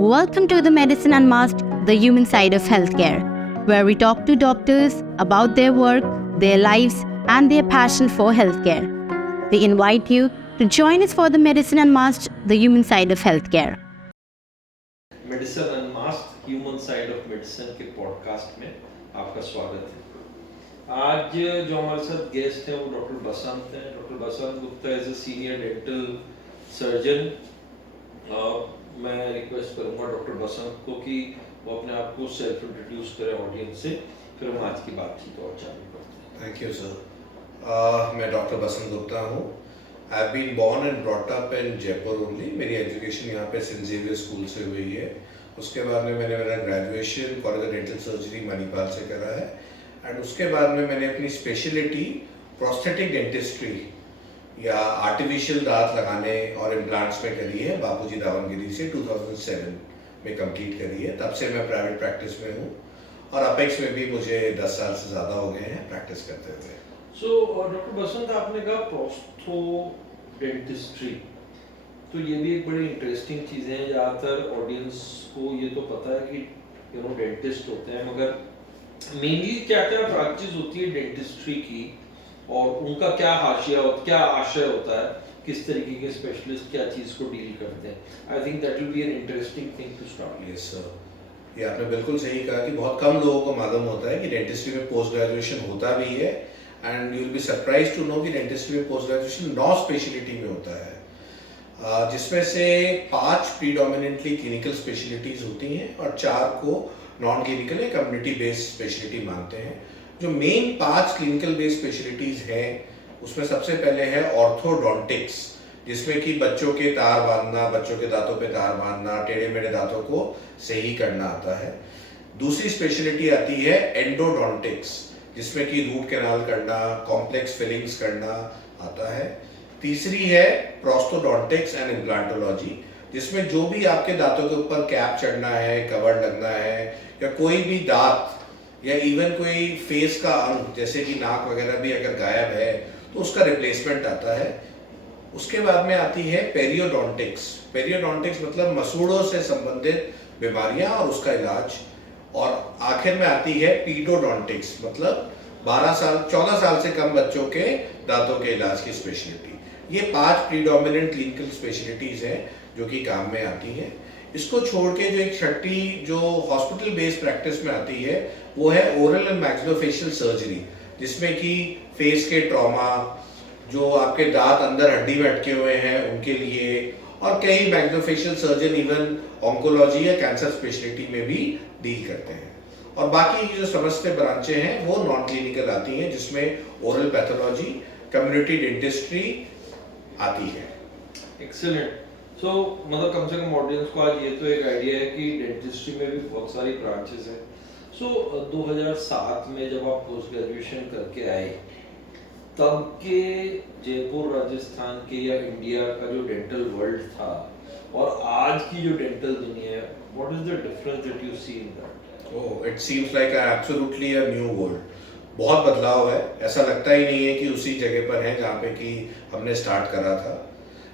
Welcome to the Medicine Unmasked, the human side of healthcare, where we talk to doctors about their work, their lives, and their passion for healthcare. We invite you to join us for the Medicine Unmasked, the human side of healthcare. Medicine unmasked human side of medicine के podcast में आपका स्वागत है। आज जो हमारे साथ guest हैं वो डॉक्टर बसंत हैं। Doctor Basant Gupta as a senior dental surgeon. मैं रिक्वेस्ट करूंगा डॉक्टर बसंत को कि वो अपने आप को सेल्फ इंट्रोड्यूस करें ऑडियंस से, फिर हम आज की बातचीत और चालू करते हैं। Thank you sir. मैं डॉक्टर बसंत गुप्ता हूँ। I have been born and brought up in Jaipur only. मेरी एजुकेशन यहाँ पे सेंट जेवियर स्कूल से हुई है। उसके बाद में मैंने मेरा graduation college of dental surgery Manipal से करा है एंड उसके बाद में मैंने अपनी स्पेशलिटी प्रोस्थेटिक डेंटिस्ट्री या आर्टिफिशियल दांत लगाने और इम्प्लांट्स में करी है बापूजी दावनगिरी से 2007 में कंप्लीट करी है। तब से मैं प्राइवेट प्रैक्टिस में हूँ और अपेक्स में भी मुझे 10 साल से ज़्यादा हो गए हैं प्रैक्टिस करते हुए। सो डॉक्टर बसंत, आपने कहा प्रोस्थो डेंटिस्ट्री, तो ये भी एक बड़ी इंटरेस्टिंग चीज़ है। ज़्यादातर ऑडियंस को ये तो पता है कि डेंटिस्ट होते हैं, मगर मेनली क्या क्या ब्रांचेस होती है डेंटिस्ट्री की और उनका क्या हाशिया होता, क्या आशय होता है, किस तरीके के स्पेशलिस्ट क्या चीज़ को डील करते हैं। I think that will be an interesting thing to start. Yes sir, ये आपने बिल्कुल सही कहा कि बहुत कम लोगों को मालूम होता है कि डेंटिस्ट्री में पोस्ट ग्रेजुएशन होता भी है and you will be surprise to know कि डेंटिस्ट्री में पोस्ट ग्रेजुएशन 9 स्पेशलिटी में होता है, जिसमें से 5 प्रीडोमिनेंटली क्लिनिकल स्पेशलिटीज़ होती हैं और 4 को नॉन क्लिनिकल या कम्युनिटी बेस्ड स्पेशलिटी मानते हैं। जो मेन 5 क्लिनिकल बेस्ड स्पेशलिटीज़ हैं उसमें सबसे पहले है ऑर्थोडोंटिक्स, जिसमें कि बच्चों के तार बांधना, बच्चों के दांतों पे तार बांधना, टेढ़े मेढ़े दांतों को सही करना आता है। दूसरी स्पेशलिटी आती है एंडोडोंटिक्स, जिसमें कि रूट कैनाल करना, कॉम्प्लेक्स फिलिंग्स करना आता है। तीसरी है प्रोस्थोडोंटिक्स एंड इम्प्लांटोलॉजी, जिसमें जो भी आपके दांतों के ऊपर कैप चढ़ना है, कवर लगना है या कोई भी दांत या इवन कोई फेस का अंग जैसे कि नाक वगैरह भी अगर गायब है तो उसका रिप्लेसमेंट आता है। उसके बाद में आती है पेरियोडोंटिक्स। पेरियोडोंटिक्स मतलब मसूड़ों से संबंधित बीमारियां और उसका इलाज। और आखिर में आती है पीडोडोंटिक्स, मतलब 14 साल से कम बच्चों के दांतों के इलाज की स्पेशलिटी। ये 5 प्रीडोमिनेंट क्लिनिकल स्पेशलिटीज़ हैं जो कि काम में आती हैं। इसको छोड़ के जो एक छठी जो हॉस्पिटल बेस्ड प्रैक्टिस में आती है वो है ओरल एंड मैक्सिलोफेशियल सर्जरी, जिसमें कि फेस के ट्रॉमा, जो आपके दांत अंदर हड्डी में अटके हुए हैं उनके लिए, और कई मैक्सिलोफेशियल सर्जन इवन ऑन्कोलॉजी या कैंसर स्पेशलिटी में भी डील करते हैं। और बाकी जो समस्त ब्रांचें हैं वो नॉन क्लिनिकल आती हैं, जिसमें ओरल पैथोलॉजी, कम्युनिटी डेंटिस्ट्री आती है। एक्सीलेंट। सो मतलब कम से कम ऑडियंस को आज ये तो एक आइडिया है कि डेंटिस्ट्री में भी बहुत सारी ब्रांचेस हैं। सो 2007 में जब आप पोस्ट ग्रेजुएशन करके आए, तब के जयपुर राजस्थान के या इंडिया का जो डेंटल वर्ल्ड था और आज की जो डेंटल दुनिया है, what is the difference that you see in that? Oh, it seems like absolutely a new world. बहुत बदलाव है, ऐसा लगता ही नहीं है कि उसी जगह पर है जहाँ पे कि हमने स्टार्ट करा था।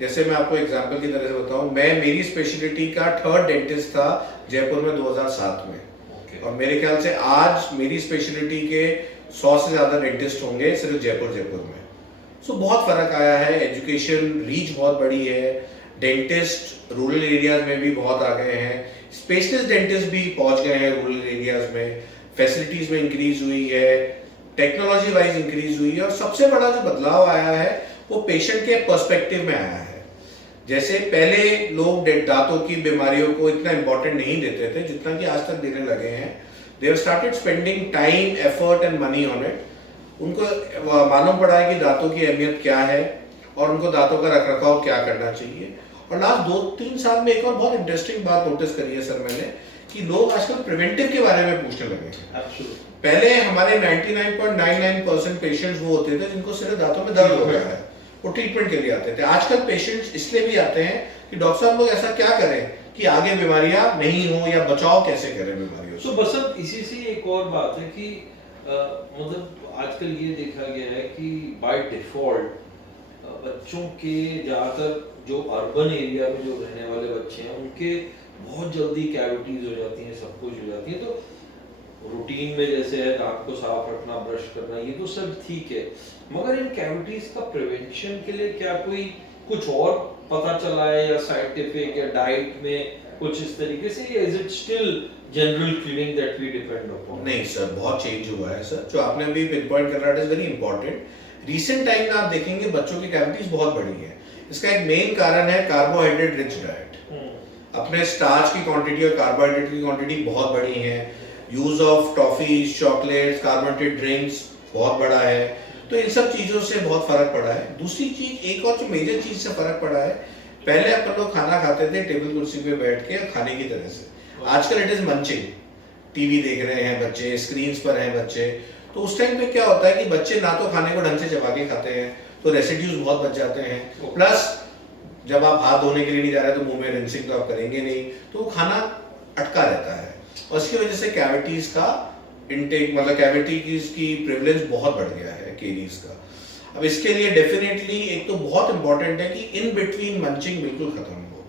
जैसे मैं आपको एग्जांपल की तरह से बताऊं, मेरी स्पेशलिटी का 3rd डेंटिस्ट था जयपुर में 2007 में। और मेरे ख्याल से आज मेरी स्पेशलिटी के 100 से ज़्यादा डेंटिस्ट होंगे सिर्फ जयपुर में। सो बहुत फ़र्क आया है, एजुकेशन रीच बहुत बड़ी है, डेंटिस्ट रूरल एरियाज में भी बहुत आ गए हैं, स्पेशलिस्ट डेंटिस्ट भी पहुंच गए हैं रूरल एरियाज में, फैसिलिटीज़ में इंक्रीज हुई है, टेक्नोलॉजी वाइज इंक्रीज हुई है। और सबसे बड़ा जो बदलाव आया है वो पेशेंट के पर्सपेक्टिव में आया है। जैसे पहले लोग दांतों की बीमारियों को इतना इंपॉर्टेंट नहीं देते थे जितना कि आज तक देने लगे हैं। They have started spending time, effort and money on it. उनको मालूम पड़ा है कि दांतों की अहमियत क्या है और उनको दांतों का रखरखाव क्या करना चाहिए। और लास्ट 2-3 साल में एक और बहुत इंटरेस्टिंग बात नोटिस करी है सर मैंने, कि लोग आजकल प्रिवेंटिव के बारे में पूछने लगे हैं। पहले हमारे 99.99% पेशेंट्स वो होते थे जिनको सिर्फ दांतों में दर्द हो गया है, वो ट्रीटमेंट के लिए आते थे। आजकल पेशेंट्स इसलिए भी आते हैं कि डॉक्टर साहब लोग ऐसा क्या करें कि आगे बीमारियां नहीं हो या बचाव कैसे करें बीमारियों से। तो बसंत, इसी से एक और बात है कि मतलब आजकल ये देखा गया है कि बाय डिफॉल्ट बच्चों के ज़्यादातर जो अर्बन एरिया में जो रहने वाले बच्चे हैं उनके बहुत जल्दी कैविटीज हो जाती हैं, सब कुछ हो जाती है। तो रूटीन में जैसे है दांत को साफ रखना, ब्रश करना, ये तो सब ठीक है, मगर इन कैविटीज का प्रिवेंशन के लिए क्या कोई कुछ और पता चला है या साइंटिफिक या डाइट में कुछ इस तरीके से, या is it still general cleaning that we depend upon? नहीं सर, बहुत चेंज हुआ है सर, जो आपने अभी पिन पॉइंट कर रहा है is very important. Recent time में आप देखेंगे बच्चों की कैविटीज बहुत बड़ी है। इसका एक मेन कारण है कार्बोहाइड्रेट रिच डाइट। अपने स्टार्च की क्वांटिटी और कार्बोहाइड्रेट की क्वांटिटी बहुत बड़ी है। Use of toffees, chocolates, carbonated drinks बहुत बड़ा है। तो इन सब चीजों से बहुत फर्क पड़ा है। दूसरी चीज, एक और जो मेजर चीज से फर्क पड़ा है, पहले अपन लोग खाना खाते थे टेबल कुर्सी पे बैठ के खाने की तरह से, आजकल इट इज मंचिंग। टीवी देख रहे हैं बच्चे, स्क्रीन्स पर हैं बच्चे, तो उस टाइम पे क्या होता है कि बच्चे ना तो खाने को ढंग से चबा के खाते हैं, तो रेसिड्यूज बहुत बच जाते हैं। प्लस जब आप हाथ धोने के लिए नहीं जा रहे तो मुंह में रिंसिंग तो आप करेंगे नहीं, तो वो खाना अटका रहता है और इसकी वजह से कैविटीज का इनटेक, मतलब कैविटी की प्रिवलेंस बहुत बढ़ गया है केरीज का। अब इसके लिए डेफिनेटली एक तो बहुत इंपॉर्टेंट है कि इन बिटवीन मंचिंग बिल्कुल खत्म हो।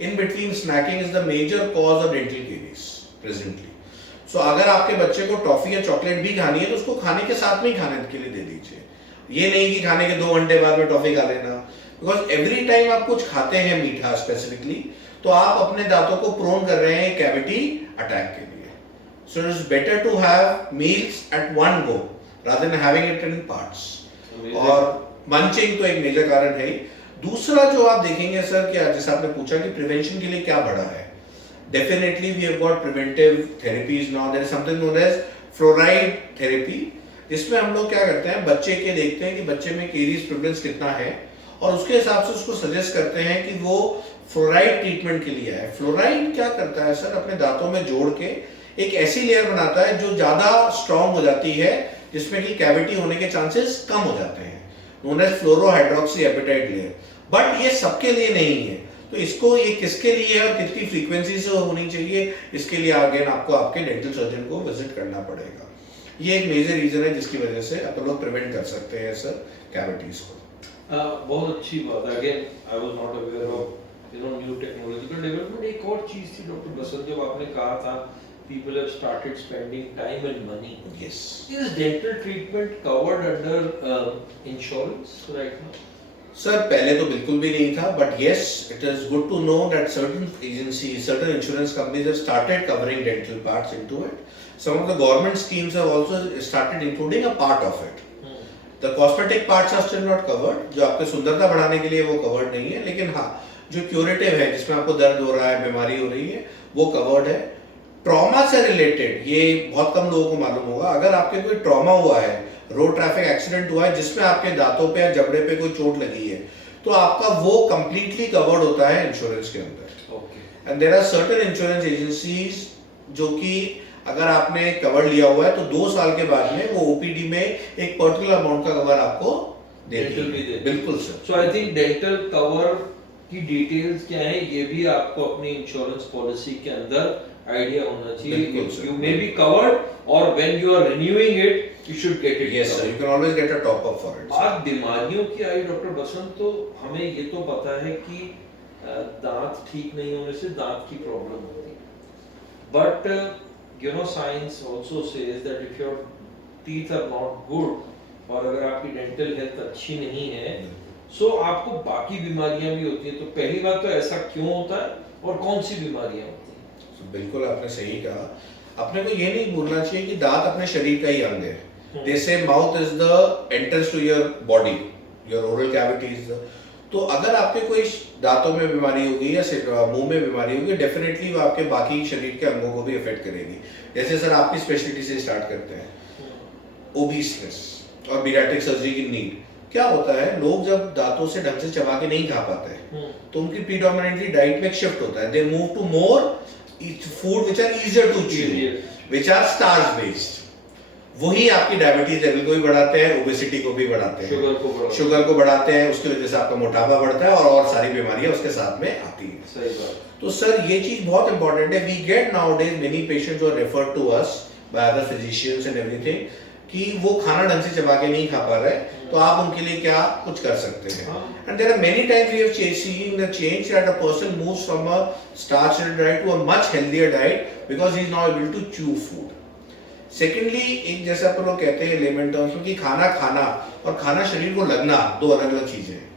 In between snacking is the major cause of dental caries presently. So अगर आपके बच्चे को टॉफी या चॉकलेट भी खानी है तो उसको खाने के साथ में ही खाने के लिए दे दीजिए। ये नहीं कि खाने के 2 घंटे बाद में टॉफी खा लेना, बिकॉज एवरी टाइम आप कुछ खाते हैं मीठा स्पेसिफिकली, तो आप अपने दांतों को प्रोन कर रहे हैं कैविटी अटैक के लिए। So it is better to have meals at one go rather than having it in parts. और मंचिंग तो एक मेजर कारण है ही। दूसरा जो आप देखेंगे सर, क्या जैसे आपने पूछा कि प्रिवेंशन के लिए क्या बढ़ा है, definitely we have got preventive therapies now. There is something known as fluoride therapy, जिसमें हम लोग क्या करते हैं, बच्चे के देखते हैं कि बच्चे में केरीज प्रिवलेंस कितना है और उसके हिसाब से उसको सजेस्ट करते हैं कि वो फ्लोराइड ट्रीटमेंट के लिए है। फ्लोराइड क्या करता है सर, अपने दांतों में जोड़ के एक ऐसी लेयर बनाता है जो ज्यादा स्ट्रॉन्ग हो जाती है, जिसमें कि कैविटी होने के चांसेस कम हो जाते हैं, known as fluorohydroxy apatite layer. But ये सबके लिए नहीं है, तो इसको ये किसके लिए है और कितनी फ्रीक्वेंसी से होनी चाहिए, इसके लिए अगेन आपको आपके डेंटल सर्जन को विजिट करना पड़ेगा। ये एक मेजर रीजन है जिसकी वजह से आप लोग प्रिवेंट कर सकते हैं सर कैविटीज को। बहुत अच्छी बात है। Again I was not aware of new technological development. एक और चीज थी डॉक्टर बसंत, जब आपने कहा था people have started spending time and money. Yes. Is dental treatment covered under insurance right now? Sir पहले तो बिल्कुल भी नहीं था, but yes, it is good to know that certain agencies, certain insurance companies have started covering dental parts into it. Some of the government schemes have also started including a part of it. The cosmetic parts are still not covered. जो आपके सुंदरता बढ़ाने के लिए वो covered नहीं है, लेकिन हाँ जो क्यूरेटिव है, जिसमें आपको दर्द हो रहा है, बीमारी हो रही है, वो covered है। ट्रॉमा से रिलेटेड ये बहुत कम लोगों को मालूम होगा। अगर आपके कोई ट्रॉमा हुआ है, रोड ट्रैफिक एक्सीडेंट हुआ है जिसमें आपके दांतों पे या जबड़े पे कोई चोट लगी है, तो आपका वो कंप्लीटली कवर्ड होता है इंश्योरेंस के अंदर। And there are certain insurance agencies जो कि अगर आपने कवर लिया हुआ है तो 2 साल के बाद में वो ओपीडी में एक पर्टिकुलर अमाउंट का कवर आपको देती है। बिल्कुल sir. So I think dental cover की डिटेल्स क्या है ये भी आपको अपनी इंश्योरेंस पॉलिसी के अंदर आइडिया होना चाहिए। You may be covered or when you are renewing it, you should get it. Yes sir, you can always get a top up for it. बात बीमारियों की आई डॉक्टर बसंत, तो हमें ये तो पता है कि दांत ठीक नहीं होने से दांत की प्रॉब्लम होती है, but science also says that if your teeth are not good और अगर आपकी डेंटल हेल्थ अच्छी नहीं है, सो आपको बाकी बीमारियां भी होती है। तो पहली बात तो ऐसा क्यों होता है और कौन सी बीमारियां होती है? बिल्कुल आपने सही कहा। अपने को ये नहीं भूलना चाहिए कि दांत अपने शरीर का ही अंग है। They say mouth is the entrance to your body, your oral cavity is the। तो अगर आपके कोई दांतों में बीमारी होगी या मुंह में बीमारी होगी, डेफिनेटली वो आपके बाकी शरीर के अंगों को भी अफेक्ट करेगी। जैसे सर आपकी स्पेशलिटी से स्टार्ट करते हैं, ओबीसनेस और पीडियाट्रिक सर्जरी की नीड। क्या होता है, लोग जब दांतों से ढंग से चबा के नहीं खा पाते तो उनकी प्रीडोमिनेंटली डाइट में शिफ्ट होता है। They move to more food which are easier to chew, which are starch based। वही आपकी डायबिटीज लेवल को भी बढ़ाते हैं, ओबेसिटी को भी बढ़ाते हैं, शुगर को बढ़ाते हैं, उसकी वजह से आपका मोटापा बढ़ता है और सारी बीमारियां उसके साथ में आती हैं। सही बात। तो सर ये चीज बहुत इंपॉर्टेंट है। We get nowadays many patients who are referred to us by other physicians and everything कि वो खाना ढंग से चबा के नहीं खा पा रहे, तो आप उनके लिए क्या कुछ कर सकते हैं. And there are many times we have seen the change that a person moves from a starch-rich diet to a much healthier diet because he is now able to chew food. Secondly, एक जैसे अपन लोग कहते हैं lemon terms में कि खाना खाना और खाना शरीर को लगना दो अलग अलग चीजें हैं.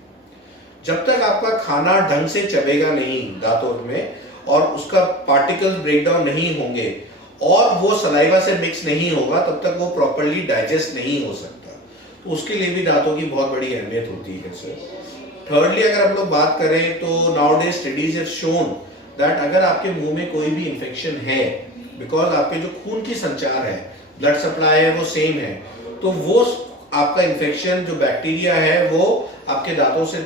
जब तक आपका खाना ढंग से चबेगा नहीं दांतों में और उसका पार्टिकल्स ब्रेक डाउन नहीं होंगे और वो सलाइवा से मिक्स नहीं होगा, तब तक वो प्रॉपर्ली डाइजेस्ट नहीं हो सकता. तो उसके लिए भी दांतों की बहुत बड़ी अहमियत होती है सर. थर्डली, अगर हम लोग बात करें तो nowadays studies have shown that अगर आपके मुंह में कोई भी इंफेक्शन है, बिकॉज आपके जो खून की संचार है, ब्लड सप्लाई है, वो सेम है, तो वो आपका इन्फेक्शन जो बैक्टीरिया है वो आपके दांतों से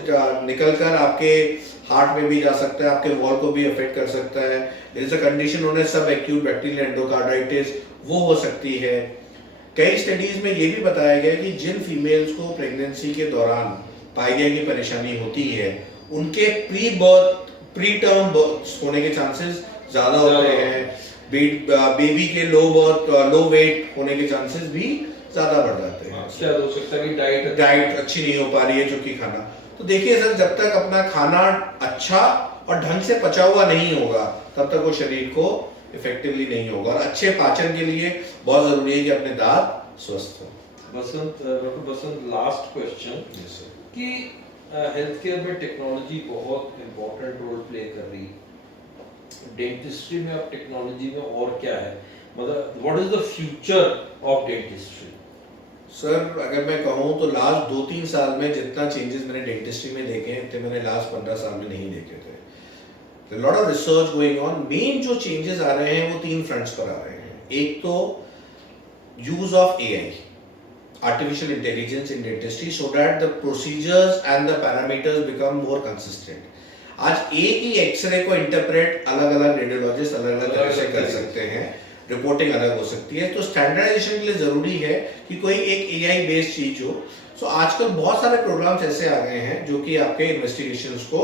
निकलकर आपके हार्ट में भी जा सकता है, आपके वॉल को भी अफेक्ट कर सकता है. There is a condition known as sub acute bacterial endocarditis, वो हो सकती है. कई स्टडीज में ये भी बताया गया कि जिन फीमेल्स को प्रेगनेंसी के दौरान पाइलिया की परेशानी होती है, उनके प्री टर्म बर्थ होने के चांसेस ज्यादा होते हैं. बेबी के लो वेट होने के चांसेस भी ज्यादा बढ़ जाते हैं. क्या हो सकता है कि डाइट अच्छी नहीं हो पा रही है जो कि खाना. तो देखिए सर, जब तक अपना खाना अच्छा और ढंग से पचा हुआ नहीं होगा, तब तक वो शरीर को इफेक्टिवली नहीं होगा. और अच्छे पाचन के लिए बहुत जरूरी है कि अपने दांत स्वस्थ हो. डॉक्टर बसंत, लास्ट क्वेश्चन कि हेल्थ केयर में टेक्नोलॉजी बहुत इम्पोर्टेंट रोल प्ले कर रही है. डेंटिस्ट्री में अब टेक्नोलॉजी में और क्या है, मतलब what is the future of dentistry? Sir, अगर मैं कहूँ तो लास्ट 2-3 साल में जितना चेंजेस मैंने डेंटिस्ट्री में देखे हैं, इतने मैंने लास्ट 15 साल में नहीं देखे थे. Lot of research going on. Main जो चेंजेस आ रहे हैं वो 3 फ्रंट्स पर आ रहे हैं. एक तो use of AI, artificial intelligence in dentistry, so that the procedures and the parameters become more consistent. आज एक ही एक्सरे को इंटरप्रेट अलग अलग रेडियोलॉजिस्ट अलग अलग तरह से कर सकते हैं, रिपोर्टिंग अलग हो सकती है. तो स्टैंडर्डाइजेशन के लिए जरूरी है कि कोई एक एआई बेस्ड चीज हो. सो आजकल बहुत सारे प्रोग्राम्स ऐसे आ गए हैं जो कि आपके इन्वेस्टिगेशंस को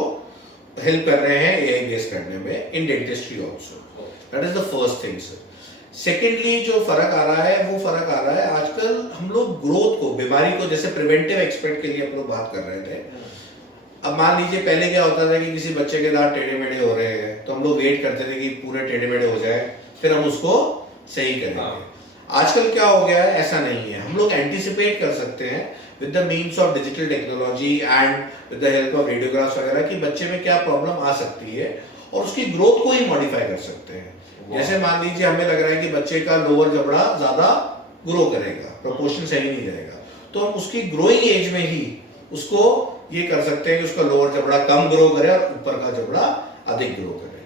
हेल्प कर रहे हैं एआई बेस्ड करने में इन dentistry also. That is the first thing sir. Secondly, जो फर्क आ रहा है वो फर्क आ रहा है आजकल हम लोग ग्रोथ को, बीमारी को, जैसे प्रिवेंटिव एक्सपेक्ट के लिए हम लोग बात कर रहे थे. अब मान लीजिए पहले क्या होता था कि किसी बच्चे के दांत टेढ़े मेढ़े हो रहे हैं तो हम लोग वेट करते थे कि पूरे टेढ़े मेढ़े हो जाए, फिर हम उसको सही करेंगे. आजकल क्या हो गया है, ऐसा नहीं है. हम लोग एंटिसिपेट कर सकते हैं with the means of digital technology and with the help of radiographs वगैरह कि बच्चे में क्या प्रॉब्लम आ सकती है और उसकी ग्रोथ को ही मॉडिफाई कर सकते हैं. जैसे मान लीजिए हमें लग रहा है कि बच्चे का लोअर जबड़ा ज्यादा ग्रो करेगा, प्रोपोर्शन सही नहीं रहेगा, तो हम उसकी ग्रोइंग एज में ही उसको ये कर सकते हैं कि उसका लोअर जबड़ा कम ग्रो करे और ऊपर का जबड़ा अधिक ग्रो करे.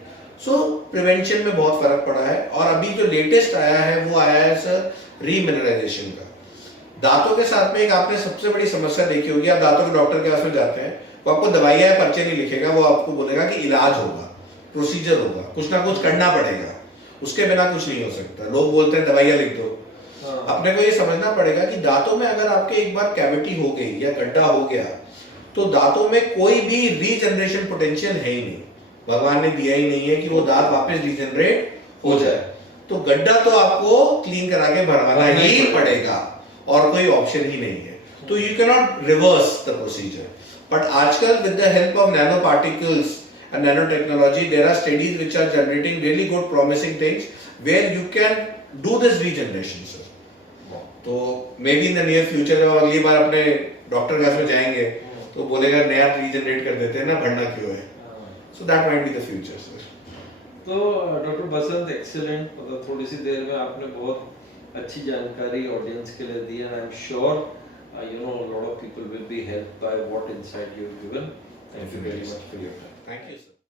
सो प्रिवेंशन में बहुत फर्क पड़ा है. और अभी जो लेटेस्ट आया है वो आया है सर रीमिनरलाइजेशन का. दांतों के साथ में एक आपने सबसे बड़ी समस्या देखी होगी, आप दांतों के डॉक्टर के पास में जाते हैं, वो आपको दवाइयां या पर्चे नहीं लिखेगा, वो आपको बोलेगा कि इलाज होगा, प्रोसीजर होगा, कुछ ना कुछ करना पड़ेगा, उसके बिना कुछ नहीं हो सकता. लोग बोलते हैं दवाइयां लिख दो. अपने को ये समझना पड़ेगा कि दांतों में अगर आपके एक बार कैविटी हो गई या गड्ढा हो गया तो दांतों में कोई भी रीजनरेशन पोटेंशियल है ही नहीं. भगवान ने दिया ही नहीं है कि वो दांत वापस रीजनरेट हो जाए. तो गड्ढा तो आपको क्लीन करा के भरवाना ही पड़ेगा और कोई ऑप्शन ही नहीं है. तो you can not reverse the procedure. But आजकल with the help of nano particles and nanotechnology, there are studies which are generating really good promising things where you can do this regeneration sir. तो maybe in the near future जब अगली बार अपने doctor के पास में जाएंगे तो बोलेगा नया रीजनरेट कर देते हैं ना, भरना क्यों है. So that might be the future sir. तो डॉक्टर बसंत, एक्सीलेंट, मतलब थोड़ी सी देर में आपने बहुत अच्छी जानकारी ऑडियंस के लिए दी. I am sure you know a lot of people will be helped by what insight you've given. Thank you very much for your time. Thank you sir.